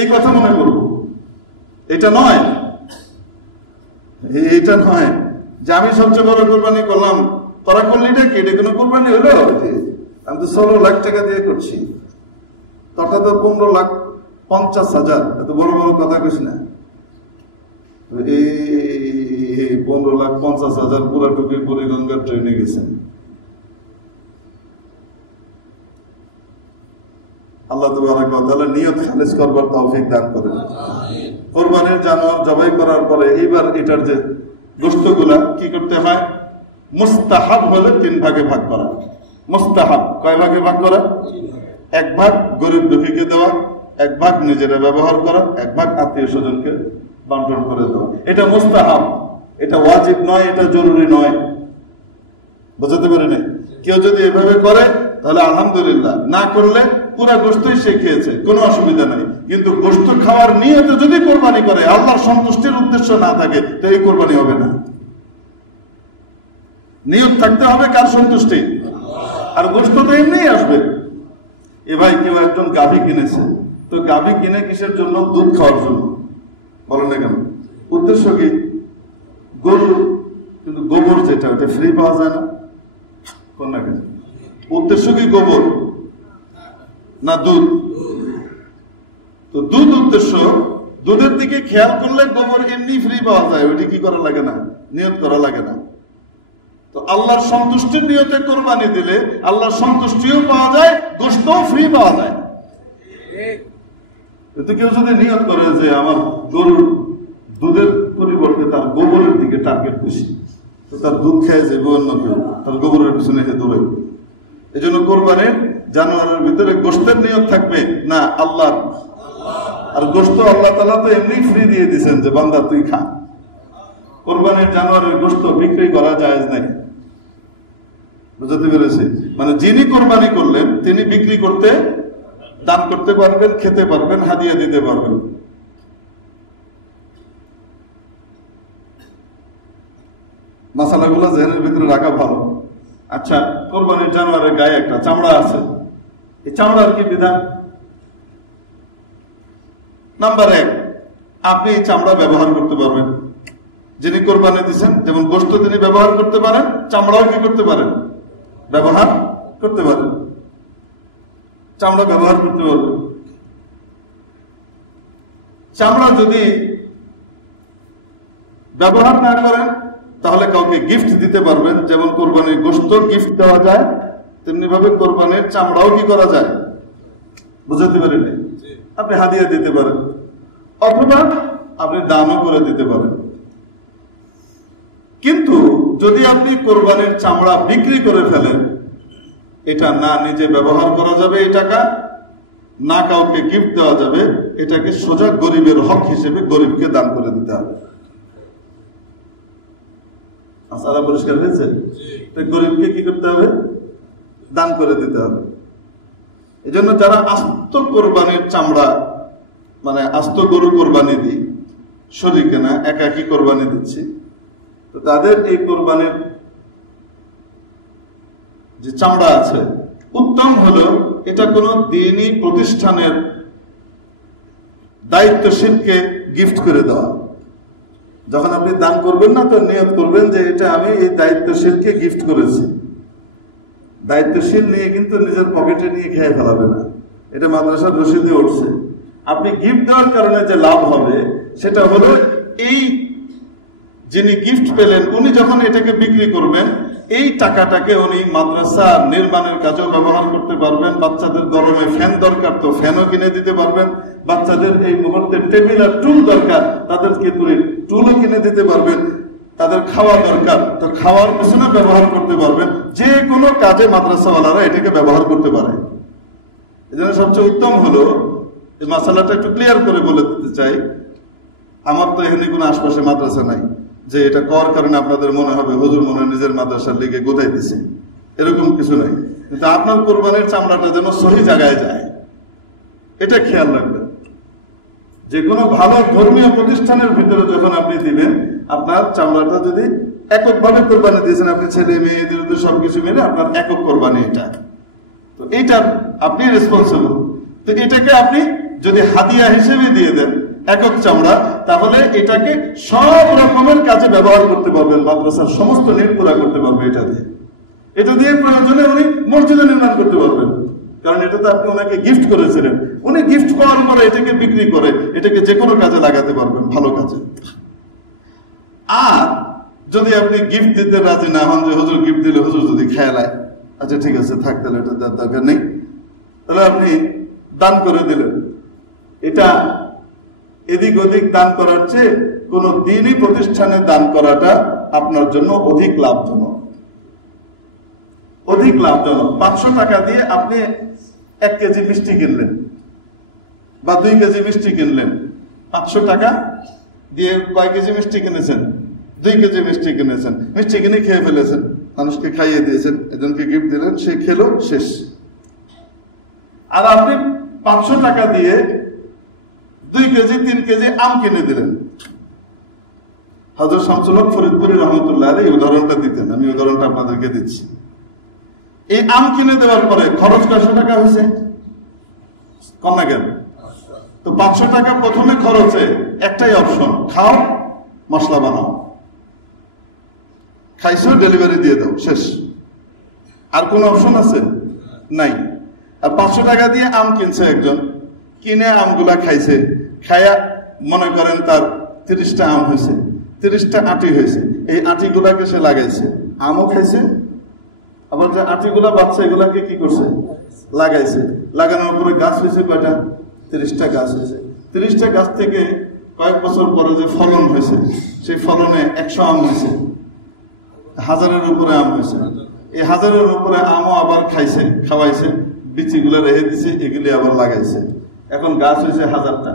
এই কথা মনে করব। এটা নয় যে আমি সবচেয়ে বড় কোরবানি করলাম, তোরা করলি না কি, এটা কোনো কোরবানি হলো? আমি তো 16 লাখ টাকা দিয়ে করছি, তটা তো 15,50,000, এত বড় বড় কথা কইস না। এই 15,50,000 পুরা টুকি বুড়িগঙ্গার ট্রেনে গেছেন। আল্লাহ তাবারক ওয়া তাআলা নিয়ত খালিস করবার তৌফিক দান করেন। কুরবানির জানোয়ার জবাই করার পরে এইবার এটার যে গোশতগুলা কি করতে হয়, মুস্তাহাব হলে 3 ভাগে ভাগ করা। মুস্তাহাব কয় ভাগে ভাগ করা? 1 ভাগ গরিব দুঃখীকে দেওয়া, 1 ভাগ নিজেরা ব্যবহার করা, 1 ভাগ আত্মীয় স্বজনকে বন্টন করে দেওয়া। এটা মুস্তাহাব, এটা ওয়াজিব নয়, এটা জরুরি নয়। বুঝতে পারেন? কেউ যদি এভাবে করে তাহলে আলহামদুলিল্লাহ, না করলে পুরা গোশতই সে খেয়েছে, কোনো অসুবিধা নাই। কিন্তু গোশত খাওয়ার নিয়তে যদি কোরবানি করে, আল্লাহর সন্তুষ্টির উদ্দেশ্য না থাকে, তো এই কোরবানি হবে না। নিয়ত থাকতে হবে কার সন্তুষ্টি? আর গোশত তো এমনি আসবে। এ ভাই কেউ একজন গাভী কিনেছে, তো গাভী কিনে কিসের জন্য? দুধ খাওয়ার জন্য। বলেন না কেন? উদ্দেশ্য কি? গরু। কিন্তু গোবর যেটা, ওটা ফ্রি পাওয়া যায় না। কোন না কেন? উদ্দেশ্য কি গোবর না দুধ? তো দুধ উদ্দেশ্য। দুধের দিকে খেয়াল করলে গোবর এমনি ফ্রি পাওয়া যায়, ওইটা কি করা লাগে না? নিয়ত করা লাগে না। তো আল্লাহর সন্তুষ্টির নিয়তে কোরবানি দিলে আল্লাহর সন্তুষ্টিও পাওয়া যায়, গোশতও ফ্রি পাওয়া যায়। কিন্তু কেউ যদি নিয়ত করে যে আমার গরুর দুধের পরিবর্তে তার গোবরের দিকে টার্গেট বেশি, তো তার দুধ খেয়ে যাবে অন্য কেউ, তার গোবরের পিছনে দৌড়ে। এই জন্য কোরবানির জানোয়ারের ভিতরে গোশতের নিয়ত থাকবে না আল্লাহ। আর গোশত আল্লাহ তাআলা তো এমনি ফ্রি দিয়ে দিয়েছেন যে বান্দা তুই খা। কোরবানির জানোয়ারের গোশত বিক্রি করা জায়েজ নাই। বুঝতে পেরেছি? মানে যিনি কোরবানি করলেন তিনি বিক্রি করতে, দান করতে পারবেন, খেতে পারবেন, হাদিয়া দিতে পারবেন। মাসালাগুলো জেনের ভিতরে রাখা ভালো। আচ্ছা, কোরবানির জানোয়ারের গায়ে একটা চামড়া আছে, এই চামড়ার কি বিধান? নাম্বার 1, আপনি এই চামড়া ব্যবহার করতে পারবেন। যিনি কোরবানি দিচ্ছেন, যেমন গোশত তিনি ব্যবহার করতে পারেন, চামড়াও কি করতে পারেন? ব্যবহার করতে পারেন। চামড়া ব্যবহার করতে পারবেন। চামড়া যদি ব্যবহার না করেন তাহলে কাউকে গিফট দিতে পারবেন। যেমন কোরবানির গোশত গিফট দেওয়া যায়, তেমনি ভাবে কোরবানির চামড়াও কি করা যায়? বুঝতে পারেন? আপনি হাদিয়া দিতে পারেন, অথবা আপনি দানও করে দিতে পারেন। কিন্তু যদি আপনি কোরবানির চামড়া বিক্রি করে ফেলেন, এটা না নিজে ব্যবহার করা যাবে এই টাকা, না কাউকে গিফট দেওয়া যাবে, এটাকে সোজা গরিবের হক হিসেবে গরিবকে দান করে দিতে হবে। আচ্ছা, পরিষ্কার হয়েছে? গরিবকে কি করতে হবে? দান করে দিতে হবে। এই জন্য যারা আস্ত কোরবানির চামড়া, মানে আস্ত গরু কোরবানি দিই, শরীকে না, একাকি কোরবানি দিচ্ছি, তো তাদের এই কোরবানির যে চামড়া আছে, উত্তম হলো এটা কোনো দ্বীনি প্রতিষ্ঠানের দায়িত্বশীলকে গিফট করে দেওয়া। যখন আপনি দান করবেন না, তো নিয়ত করবেন যে এটা আমি এই দায়িত্বশীলকে গিফট করেছি। দায়িত্বশীল নিয়ে কিন্তু নিজের পকেটে নিয়ে খেয়ে ফেলাবে না, এটা মাদ্রাসার রসিদে উঠছে। আপনি গিফট দেওয়ার কারণে যে লাভ হবে সেটা হলো, এই যিনি গিফট পেলেন উনি যখন এটাকে বিক্রি করবেন, এই টাকাটাকে উনি মাদ্রাসা নির্মাণের কাজেও ব্যবহার করতে পারবেন। বাচ্চাদের গরমে ফ্যান দরকার, তো ফ্যানও কিনে দিতে পারবেন। বাচ্চাদের এই মুহূর্তে টেবিল আর টুল দরকার, তাদেরকে টুলও কিনে দিতে পারবেন। তাদের খাওয়া দরকার, তো খাওয়ার পেছনে ব্যবহার করতে পারবেন। যে কোনো কাজে মাদ্রাসাওয়ালারা এটাকে ব্যবহার করতে পারে। এই জন্য সবচেয়ে উত্তম হলো, এই মাসালাটা একটু ক্লিয়ার করে বলে দিতে চাই। আমার তো এখানে কোনো আশপাশে মাদ্রাসা নাই যে এটা করার কারণে আপনাদের মনে হবে হুজুর মনে নিজের মাদ্রাসার লিগে গোদাই দিছে, এরকম কিছু নাই। কিন্তু আপনার কোরবানির চামড়াটা যেন সহি জায়গায় যায়, এটা খেয়াল রাখবেন। যে কোনো ভালো ধর্মীয় প্রতিষ্ঠানের ভিতরে যখন আপনি দিবেন, আপনার চামড়াটা যদি এককভাবে কোরবানি দিয়েছেন, আপনি ছেলে মেয়েদের সবকিছু মিলে আপনার একক কোরবানি এটা, তো এইটা আপনি রেসপন্সিবল। তো এটাকে আপনি যদি হাদিয়া হিসেবে দিয়ে দেন একক চামড়া, তাহলে এটাকে সব রকমের কাজে ব্যবহার করতে পারবেন, মাদ্রাসার সমস্ত নিট পুরা করতে পারবে এটা দিয়ে। এটা দিয়ে প্রয়োজনে উনি মসজিদে নির্মাণ করতে পারবেন, কারণ এটা তো আপনি ওনাকে গিফট করেছিলেন। উনি গিফট করার পরে এটাকে বিক্রি করে এটাকে যে কোনো কাজে লাগাতে পারবেন, ভালো কাজে। আর যদি আপনি গিফট দিতে রাজি না হন, যে হুজুর গিফট দিলে হুজুর যদি খেয়ালায়, আচ্ছা ঠিক আছে থাক, তাহলে এটা দেওয়ার দরকার নেই, তাহলে আপনি দান করে দিলেন। এটা এদিক ওদিক দান করার চেয়ে কোন দিনই প্রতিষ্ঠানে দান করাটা আপনার জন্য অধিক লাভজনক। অধিক লাভজনক। 500 টাকা দিয়ে আপনি 1 কেজি মিষ্টি কিনলেন বা 2 কেজি মিষ্টি কিনলেন। 500 টাকা দিয়ে কয় কেজি মিষ্টি কিনেছেন? 2 কেজি মিষ্টি কিনেছেন। মিষ্টি কিনে খেয়ে ফেলেছেন, মানুষকে খাইয়ে দিয়েছেন, একজনকে গিফট দিলেন, সে খেলো, শেষ। আর আপনি 500 টাকা দিয়ে 2 কেজি 3 কেজি আম কিনে দিলেন। হযরত শামসুল হক ফরিদপুরি রহমতুল্লাহ আলাইহি এই উদাহরণটা দিতেন, আমি উদাহরণটা আপনাদেরকে দিচ্ছি। এই আম কিনে দেওয়ার পরে খরচ কয়শো টাকা হয়েছে? কন্যা কেন? তো 500 টাকা প্রথমে খরচে একটাই অপশন, খাও, মশলা বানাও, খাইছো, ডেলিভারি দিয়ে দাও, শেষ। আর কোন অপশন আছে? নাই। আর 500 টাকা দিয়ে আম কিনছে একজন, কিনে আমগুলা খাইছে, খায়া মনে করেন তার 30টা আম হয়েছে, 30টা আটি হয়েছে। এই আটিগুলাকে সে লাগাইছে, আমও খাইছে, আবার যে আটিগুলা বাচ্চা এগুলাকে কি করছে? লাগাইছে। লাগানোর পরে গাছ হয়েছে কয়টা? 30টা গাছ হয়েছে। 30টা গাছ থেকে কয়েক বছর পরে যে ফলন হয়েছে, সেই ফলনে 100 আম হয়েছে, 1000-এর উপরে আম হয়েছে। এই 1000-এর উপরে আমও আবার খাইছে, খাওয়াইছে, বিচিগুলো রেখে দিছে, এগুলি আবার লাগাইছে। এখন গাছ হয়েছে 1000টা।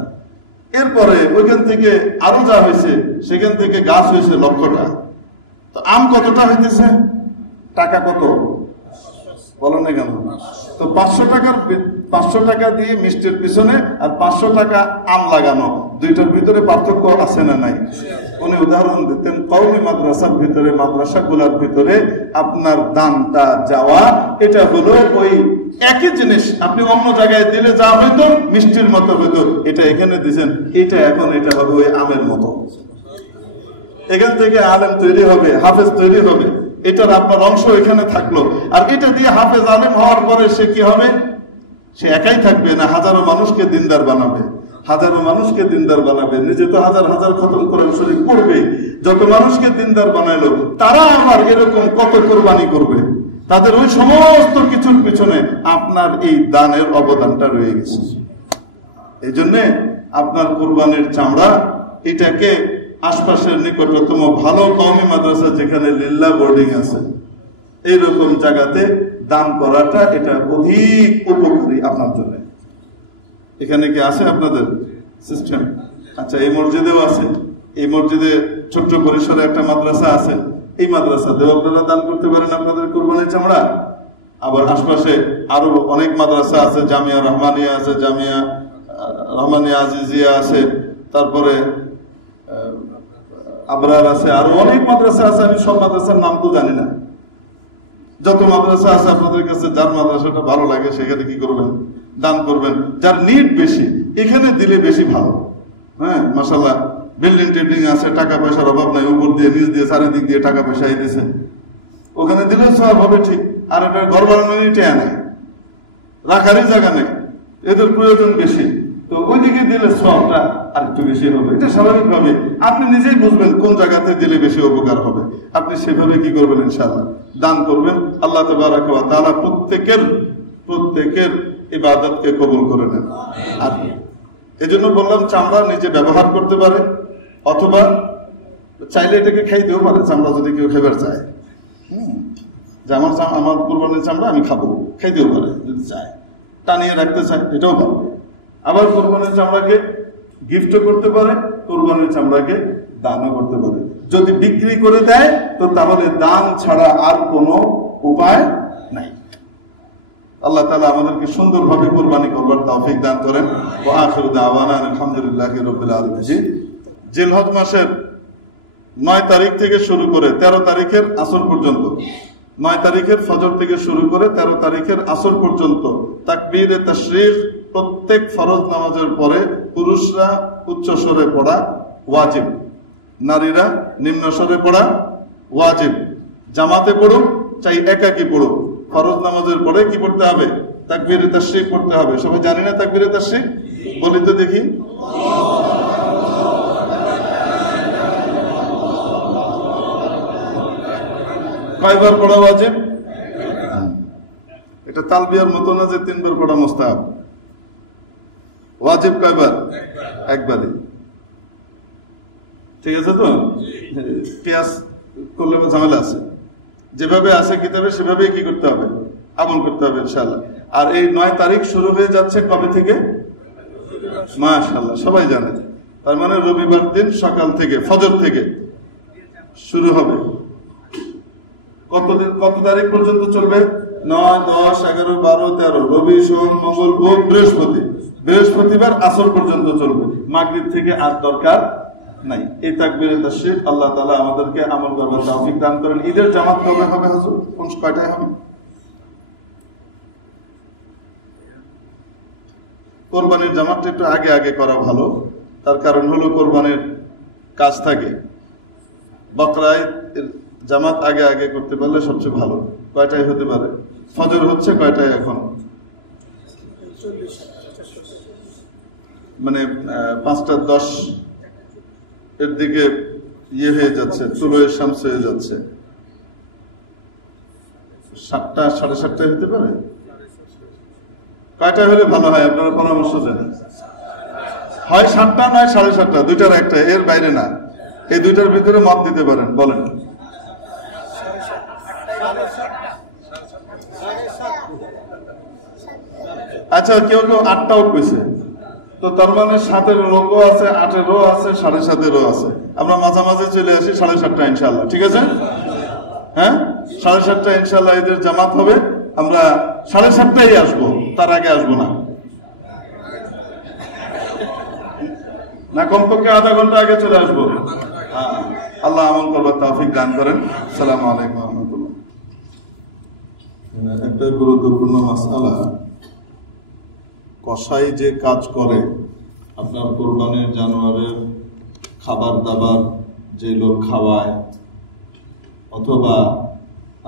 এরপরে ওইখান থেকে আরো যা হয়েছে, সেখান থেকে গাছ হয়েছে 1,00,000টা। তো আম কতটা হইতেছে? টাকা কত বলেন না কেন? তো 500 টাকা দিয়ে মিষ্টির পিছনে আর 500 টাকা আম লাগানো, দুইটার ভিতরে পার্থক্য আছে না নাই? উনি উদাহরণ দিতেন, কওমি মাদ্রাসার ভিতরে, মাদ্রাসাগুলোর ভিতরে আপনার দানটা যাওয়া, এটা হলো ওই একই জিনিস। আপনি অন্য জায়গায় দিলে যা হইতো মিষ্টির মতো হইতো, এটা এখানে দিচ্ছেন, এটা এখন এটা হবে ওই আমের মতো। এখান থেকে আলেম তৈরি হবে, হাফেজ তৈরি হবে, এটার আপনার অংশ এখানে থাকলো। আর এটা দিয়ে হাফেজ আলেম হওয়ার পরে সে কি হবে? সে একাই থাকবে না, হাজারো মানুষকে দিনদার বানাবে, হাজারো মানুষকে দিনদার বানাবে। নিজে তো হাজার হাজার খতম কোরআন শরীফ পড়বে, যত মানুষকে দিনদার বানাইলো তারা আবার এরকম কত কোরবানি করবে, তাদের ওই সমস্ত কিছুর পিছনে আপনার এই দানের অবদানটা রয়ে গেছে। এই জন্য আপনার কোরবানির চামড়া, এটাকে আশপাশের নিকটতম ভালো কওমি মাদ্রাসা যেখানে লিল্লা বোর্ডিং আছে, এইরকম জায়গাতে দান করাটা এটা অধিক উপকারী আপনার জন্য। এখানে কি আছে আপনাদের সিস্টেম? আচ্ছা, এই মসজিদেও আছে। এই মসজিদে ছোট্ট পরিসরে একটা মাদ্রাসা আছে, এই মাদ্রাসাতেও আপনারা দান করতে পারেন আপনাদের কুরবানির চামড়া। আবার আশপাশে আরো অনেক মাদ্রাসা আছে, জামিয়া রহমানিয়া আছে, জামিয়া রহমানিয়া আজিজিয়া আছে, তারপরে আবরার আছে, আরো অনেক মাদ্রাসা আছে। আমি সব মাদ্রাসার নাম তো জানি না। যত মাদ্রাসা আছে আপনাদের কাছে যার মাদ্রাসাটা ভালো লাগে সেখানে কি করবেন? দান করবেন। যার নিড বেশি এখানে দিলে বেশি ভালো। হ্যাঁ, মাশাআল্লাহ, বিল্ডিং টিল্ডিং আছে, টাকা পয়সার অভাব নাই, উপর দিয়ে নিচ দিয়ে চারিদিক দিয়ে টাকা পয়সা আইতেছে, ওখানে দিলে সব হবে ঠিক। আর এটা ঘর বানানোর টেয়া নেই, রাখারই জায়গা নেই, এদের প্রয়োজন বেশি, তো ওইদিকে দিলে সবটা আর একটু বেশি হবে। এটা স্বাভাবিকভাবে আপনি নিজেই বুঝবেন কোন জায়গাতে দিলে বেশি উপকার হবে, আপনি সেভাবে কি করবেন? ইনশাআল্লাহ দান করবেন। আল্লাহ তাবারক ওয়া তাআলা প্রত্যেকের ইবাদতকে কবুল করে নেন। আর এজন্য বললাম, চামড়া নিজে ব্যবহার করতে পারে, অথবা চাইলে এটাকে খাইতেও পারে। চামড়া যদি কেউ খাইবার চায়, যে আমার কুরবানির চামড়া আমি খাবো, খাইতেও পারে যদি চায়, টানিয়ে রাখতে চায়, এটাও পারবে। আবার কুরবানির চামড়াকে গিফটও করতে পারে, কুরবানির চামড়াকে দানও করতে পারে। যদি বিক্রি করে দেয় তো তাহলে দান ছাড়া আর কোনো উপায় নাই। আল্লাহ তাআলা আমাদেরকে সুন্দরভাবে কুরবানি করবার তৌফিক দান করেন। ওয়া আখিরু দাওয়ানা আলহামদুলিল্লাহি রাব্বিল আলামিন। জিলহজ মাসের 9 তারিখ থেকে শুরু করে 13 তারিখের আসর পর্যন্ত, 9 তারিখের ফজর থেকে শুরু করে 13 তারিখের আসর পর্যন্ত তাকবীরে তাশরীক প্রত্যেক ফরজ নামাজের পরে পুরুষরা উচ্চ স্বরে পড়া ওয়াজিব, নারীরা নিম্ন স্বরে পড়া ওয়াজিব। জামাতে পড়ুক, চাই একাকি পড়ো। ফরজ নামাজের পরে কি পড়তে হবে? তাকবীরে তাশরিক পড়তে হবে। সবাই জানি না তাকবীরে তাশরিক? বলি তো দেখি। কয়বার পড়া ওয়াজিব? এটা তালবিয়ার মতো না যে 3 বার পড়া মুস্তাহাব। ওয়াজিব কয়বার? একবারই। ঠিক আছে তো? কিয়াস করলে ঝামেলা আছে। যেভাবে আছে কিতাবে সেভাবেই কি করতে হবে? আমল করতে হবে ইনশাআল্লাহ। আর এই 9 তারিখ শুরু হয়ে যাচ্ছে কবে থেকে? মাশাআল্লাহ, সবাই জানে। তার মানে রবিবার দিন সকাল থেকে, ফজর থেকে শুরু হবে। কত তারিখ পর্যন্ত চলবে? 9, 10, 11, 12, 13, রবি, সোম, মঙ্গল, বুধ, বৃহস্পতি। বৃহস্পতিবার আসর পর্যন্ত চলবে। মাগরিব থেকে আর দরকার নাই। এই তাকবীরে তাশরিক আল্লাহ তাআলা আমাদেরকে আমল করার তৌফিক দান করেন। ঈদের জামাত কবে হবে হুজুর? কোন কয়টায় হবে? কোরবানির জামাতটা একটু আগে আগে করা ভালো। তার কারণ হলো কোরবানির কাজ থাকে। বকরা ঈদের জামাত আগে আগে করতে পারলে সবচেয়ে ভালো। কয়টায় হতে পারে? ফজর হচ্ছে কয়টায় এখন? মানে 5:10 এর দিকে ইয়ে হয়ে যাচ্ছে, তুলোয় শামস হয়ে যাচ্ছে। 7টা 7:30 হতে পারে? কয়টা হলে ভালো হয়? আপনারা পরামর্শ দেন। হয় 7টা নয় 7:30, দুইটার একটা, এর বাইরে না। এই দুইটার ভিতরে মত দিতে পারেন, বলেন। আচ্ছা, কেউ কেউ 8টাও কইছে, তো তার মানে 7-এর লোকও আছে, 8-এরও আছে, 7:30-এরও আছে। আমরা মাঝামাঝি চলে আসি 7:30 ইনশাল্লাহ। ঠিক আছে? হ্যাঁ, 7:30 ইনশাল্লাহ ঈদের জামাত হবে। আমরা 7:30 আসবো, তার আগে আসবো না। না, কমপক্ষে আধা ঘন্টা আগে চলে আসবো। হ্যাঁ, আল্লাহ আমল করবার তৌফিক দান করেন। আসসালামু আলাইকুম ওয়া রাহমাতুল্লাহ। একটা গুরুত্বপূর্ণ মাসআলা, কসাই যে কাজ করে, আপনার কোরবানির জানোয়ারের খাবার দাবার যে লোক খাওয়ায়, অথবা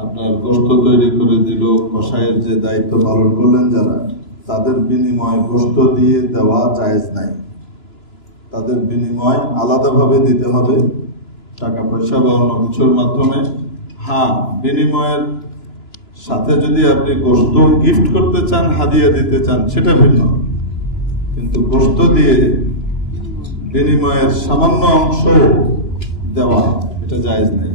আপনার গোশত তৈরি করে দিল, কসাইয়ের যে দায়িত্ব পালন করলেন যারা, তাদের বিনিময় গোশত দিয়ে দেওয়া জায়েজ নাই। তাদের বিনিময় আলাদাভাবে দিতে হবে, টাকা পয়সা বা অন্য কিছুর মাধ্যমে। হ্যাঁ, বিনিময়ের সাথে যদি আপনি গোশত গিফট করতে চান, হাদিয়া দিতে চান, সেটা ভিন্ন। কিন্তু গোশত দিয়ে বিনিময়ের সামান্য অংশ দেওয়া, এটা জায়েজ নাই।